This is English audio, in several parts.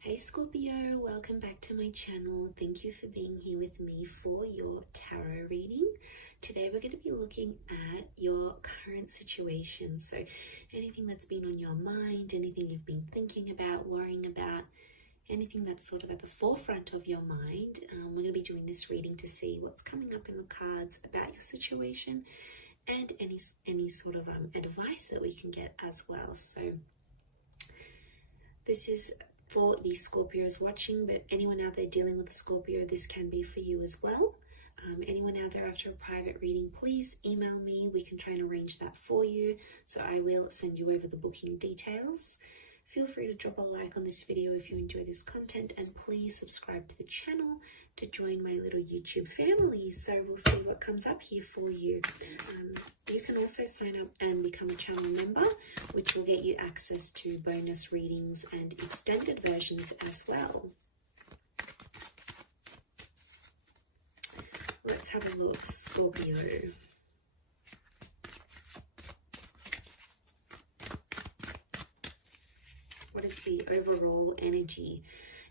Hey Scorpio, welcome back to my channel. Thank you for being here with me for your tarot reading. Today we're going to be looking at your current situation. So anything that's been on your mind, anything you've been thinking about, worrying about, anything that's sort of at the forefront of your mind. We're going to be doing this reading to see what's coming up in the cards about your situation and any sort of advice that we can get as well. So this is for the Scorpios watching, but anyone out there dealing with a Scorpio, this can be for you as well. Anyone out there after a private reading, please email me. We can try and arrange that for you. So I will send you over the booking details. Feel free to drop a like on this video if you enjoy this content, and please subscribe to the channel to join my little YouTube family. So we'll see what comes up here for you. You can also sign up and become a channel member, which will get you access to bonus readings and extended versions as well. Let's have a look, Scorpio. What is the overall energy?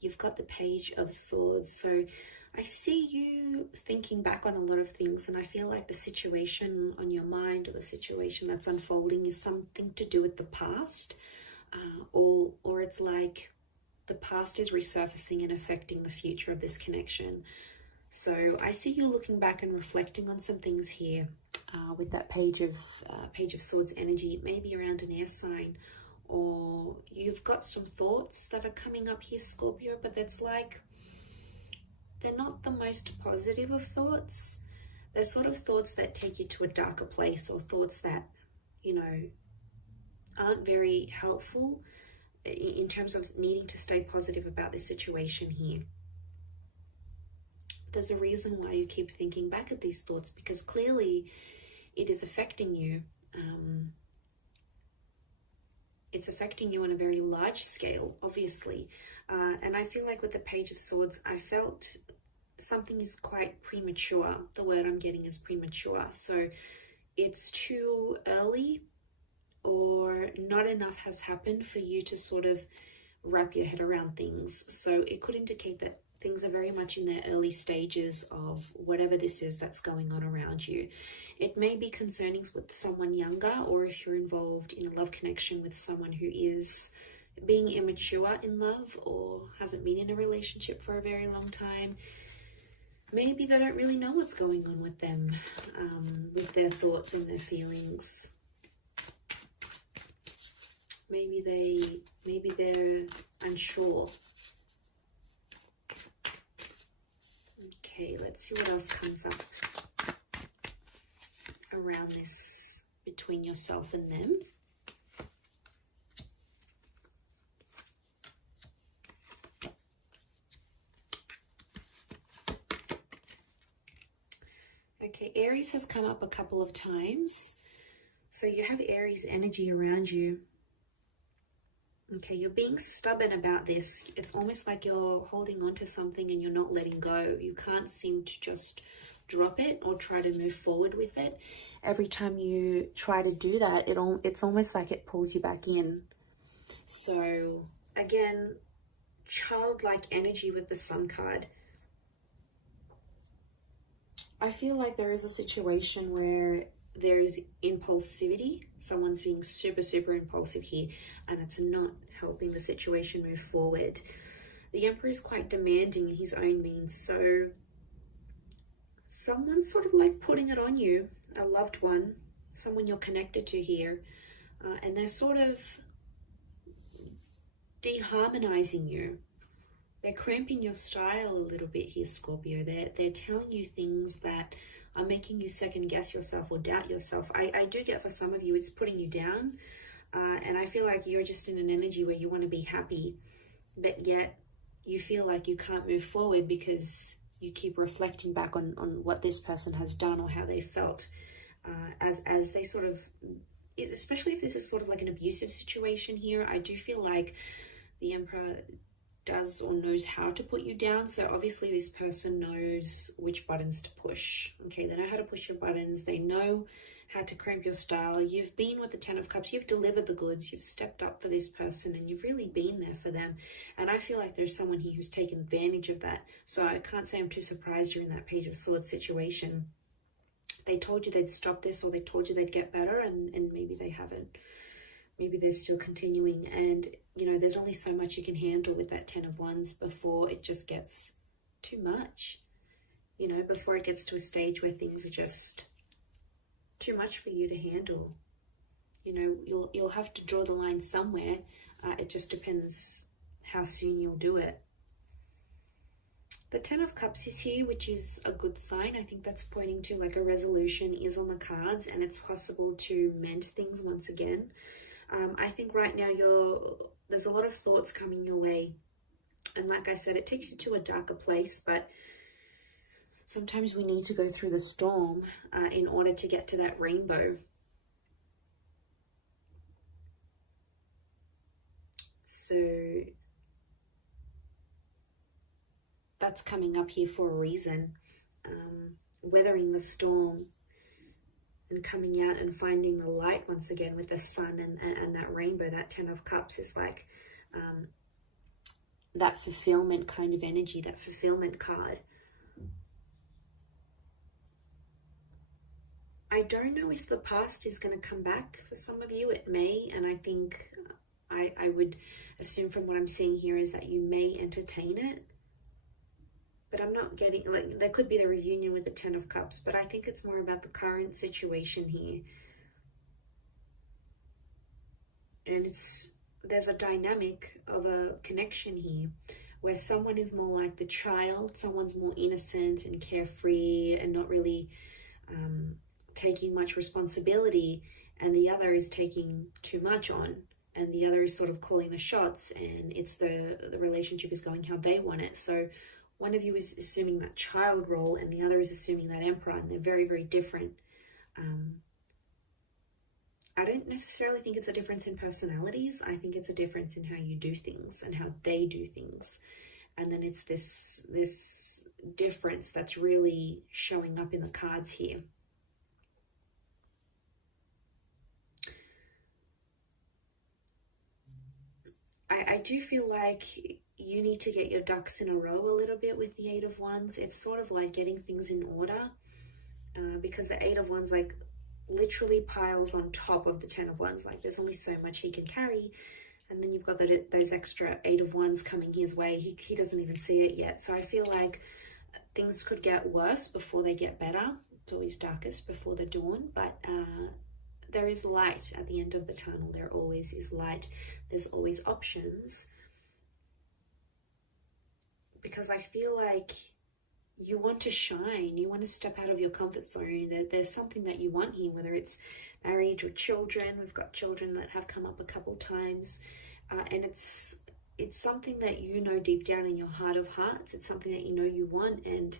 You've got the Page of Swords. So I see you thinking back on a lot of things, and I feel like the situation on your mind or the situation that's unfolding is something to do with the past, or it's like the past is resurfacing and affecting the future of this connection. So I see you looking back and reflecting on some things here with that Page of Swords energy. It may be around an air sign, or you've got some thoughts that are coming up here, Scorpio, but that's like, they're not the most positive of thoughts. They're sort of thoughts that take you to a darker place, or thoughts that, you know, aren't very helpful in terms of needing to stay positive about this situation here. There's a reason why you keep thinking back at these thoughts, because clearly it is affecting you. It's affecting you on a very large scale, obviously. And I feel like with the Page of Swords, I felt something is quite premature. The word I'm getting is premature. So it's too early, or not enough has happened for you to sort of wrap your head around things. So it could indicate that things are very much in their early stages of whatever this is that's going on around you. It may be concerning with someone younger, or if you're involved in a love connection with someone who is being immature in love or hasn't been in a relationship for a very long time. Maybe they don't really know what's going on with them, with their thoughts and their feelings. Maybe they're unsure. Okay, let's see what else comes up around this between yourself and them. Okay, Aries has come up a couple of times. So you have Aries energy around you. Okay, you're being stubborn about this. It's almost like you're holding on to something and you're not letting go. You can't seem to just drop it or try to move forward with it. Every time you try to do that, it's almost like it pulls you back in. So again, childlike energy with the Sun card. I feel like there is a situation where there is impulsivity. Someone's being super impulsive here, and it's not helping the situation move forward. The Emperor is quite demanding in his own means, so someone's sort of like putting it on you, a loved one, someone you're connected to here, and they're sort of deharmonizing you. They're cramping your style a little bit here, Scorpio. They're telling you things that are making you second guess yourself or doubt yourself. I do get for some of you, it's putting you down. And I feel like you're just in an energy where you want to be happy, but yet you feel like you can't move forward because you keep reflecting back on what this person has done or how they felt as they sort of, especially if this is sort of like an abusive situation here. I do feel like the Emperor does or knows how to put you down. So obviously this person knows which buttons to push. Okay, they know how to push your buttons. They know had to cramp your style. You've been with the Ten of Cups. You've delivered the goods. You've stepped up for this person and you've really been there for them. And I feel like there's someone here who's taken advantage of that. So I can't say I'm too surprised you're in that Page of Swords situation. They told you they'd stop this, or they told you they'd get better, and maybe they haven't. Maybe they're still continuing. And, you know, there's only so much you can handle with that Ten of Wands before it just gets too much. You know, before it gets to a stage where things are just too much for you to handle. You know, you'll have to draw the line somewhere. It just depends how soon you'll do it. The Ten of Cups is here, which is a good sign. I think that's pointing to like a resolution is on the cards, and it's possible to mend things once again. I think right now there's a lot of thoughts coming your way. And like I said, it takes you to a darker place, but sometimes we need to go through the storm in order to get to that rainbow. So that's coming up here for a reason. Weathering the storm and coming out and finding the light once again with the sun and that rainbow. That Ten of Cups is like that fulfillment kind of energy, that fulfillment card. I don't know if the past is going to come back. For some of you, it may, and I think I would assume from what I'm seeing here is that you may entertain it. But I'm not getting, like, there could be the reunion with the Ten of Cups, but I think it's more about the current situation here. And there's a dynamic of a connection here where someone is more like the child, someone's more innocent and carefree and not really taking much responsibility, and the other is taking too much on, and the other is sort of calling the shots, and it's the relationship is going how they want it. So one of you is assuming that child role and the other is assuming that emperor, and they're very, very different. I don't necessarily think it's a difference in personalities. I think it's a difference in how you do things and how they do things. And then it's this difference that's really showing up in the cards here. I do feel like you need to get your ducks in a row a little bit with the Eight of Wands. It's sort of like getting things in order, because the Eight of Wands like literally piles on top of the Ten of Wands. Like there's only so much he can carry, and then you've got those extra Eight of Wands coming his way. He doesn't even see it yet. So I feel like things could get worse before they get better. It's always darkest before the dawn, but there is light at the end of the tunnel. There always is light. There's always options. Because I feel like you want to shine. You want to step out of your comfort zone. There's something that you want here, whether it's marriage or children. We've got children that have come up a couple times. And it's something that you know deep down in your heart of hearts. It's something that you know you want. And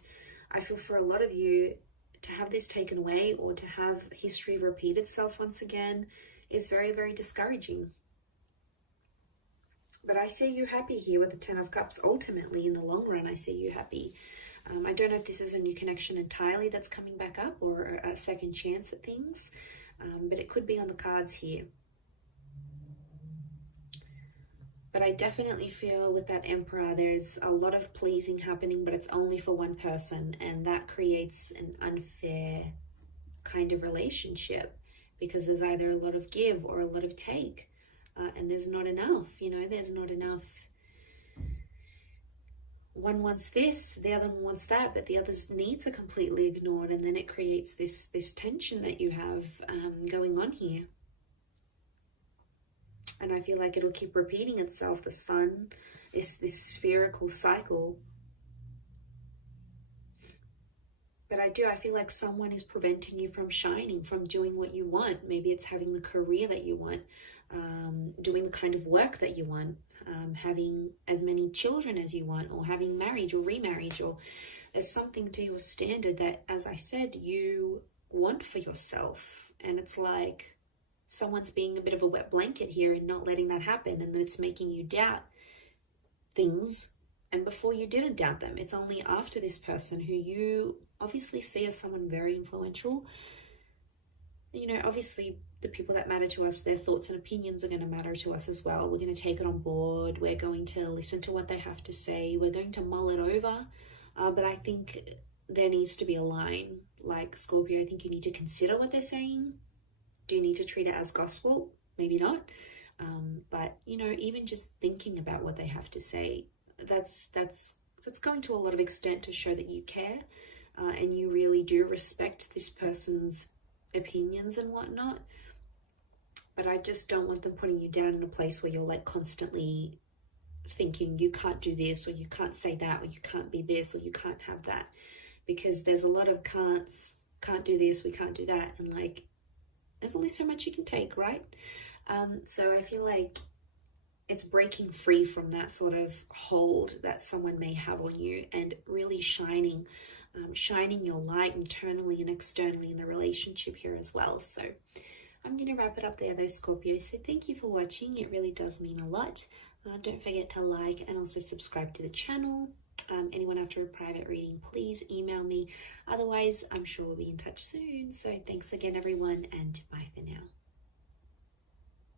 I feel for a lot of you, to have this taken away or to have history repeat itself once again is very, very discouraging. But I see you happy here with the Ten of Cups. Ultimately, in the long run, I see you happy. I don't know if this is a new connection entirely that's coming back up or a second chance at things, but it could be on the cards here. But I definitely feel with that Emperor, there's a lot of pleasing happening, but it's only for one person. And that creates an unfair kind of relationship because there's either a lot of give or a lot of take. And there's not enough, you know, there's not enough. One wants this, the other one wants that, but the other's needs are completely ignored. And then it creates this tension that you have going on here. And I feel like it'll keep repeating itself. The sun is this spherical cycle. But I feel like someone is preventing you from shining, from doing what you want. Maybe it's having the career that you want, doing the kind of work that you want, having as many children as you want, or having marriage or remarriage, or there's something to your standard that, as I said, you want for yourself. And it's like someone's being a bit of a wet blanket here and not letting that happen, and then it's making you doubt things. And before you didn't doubt them, it's only after this person who you obviously see as someone very influential you know, obviously the people that matter to us, their thoughts and opinions are going to matter to us as well. We're going to take it on board. We're going to listen to what they have to say. We're going to mull it over. But I think there needs to be a line. Like Scorpio, I think you need to consider what they're saying. Do you need to treat it as gospel? Maybe not. But, you know, even just thinking about what they have to say, that's going to a lot of extent to show that you care and you really do respect this person's opinions and whatnot. But I just don't want them putting you down in a place where you're like constantly thinking you can't do this, or you can't say that, or you can't be this, or you can't have that, because there's a lot of can't do this, we can't do that, and like there's only so much you can take, right? So I feel like it's breaking free from that sort of hold that someone may have on you and really shining your light internally and externally in the relationship here as well. So I'm going to wrap it up there though, Scorpio. So thank you for watching. It really does mean a lot. Don't forget to like and also subscribe to the channel. Anyone after a private reading, please email me. Otherwise, I'm sure we'll be in touch soon. So thanks again, everyone, and bye for now.